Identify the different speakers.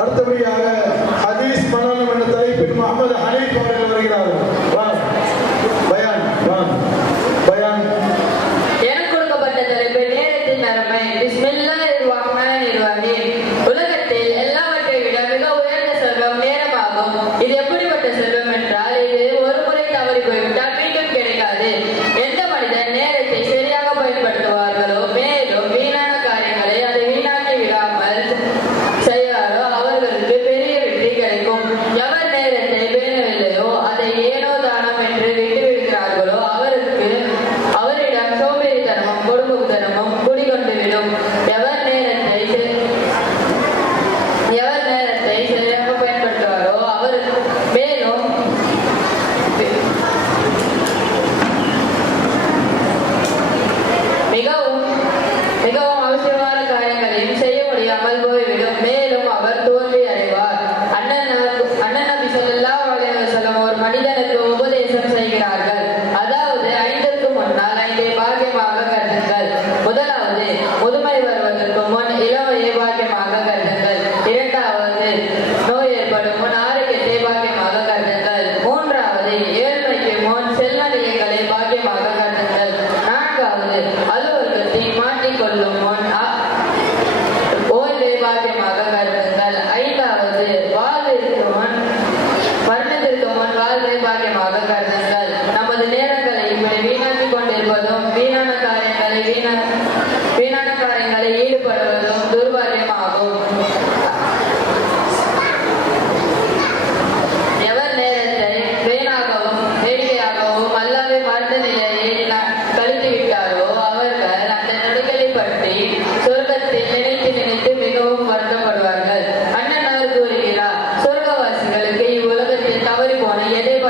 Speaker 1: அடுத்தபடியாக ஹதீஸ் மனநலம் என்ற தலைப்பில் முகமது ஹனீப் அவர்கள் வருகிறார்கள். பயான் பயான் பயான்.
Speaker 2: எனக்கு கொடுக்கப்பட்ட தலைப்பு நேரத்தின் நன்மை பிஸ்மில்லாஹிர் ரஹ்மானிர் ரஹீம் உலகத்தில் எல்லாவற்றை விட மிக உயர்ந்த செல்வம் நேரமாகும். இதே مکان دے پا کے وعدہ کر دیتا cuando ya llego